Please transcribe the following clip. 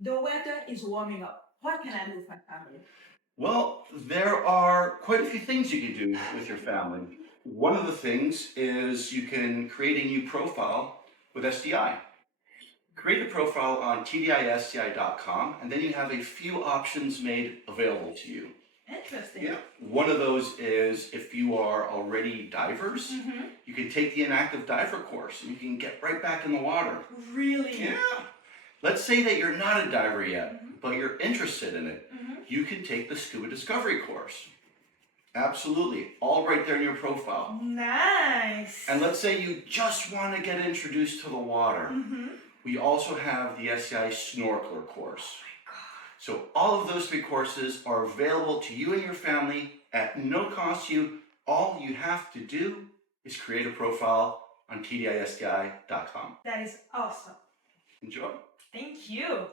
The weather is warming up. What can I do with my family? Well, there are quite a few things you can do with your family. One of the things is you can create a new profile with SDI. Create a profile on tdisdi.com, and then you have a few options made available to you. Interesting. Yeah. One of those is if you are already divers, you can take the Inactive diver course and you can get right back in the water. Really? Yeah. Let's say that you're not a diver yet, but you're interested in it. You can take the Scuba Discovery course. Absolutely. All right there in your profile. Nice. And let's say you just want to get introduced to the water. We also have the SCI Snorkeler course. So all of those 3 courses are available to you and your family at no cost to you. All you have to do is create a profile on tdisdi.com. That is awesome. Enjoy. Thank you.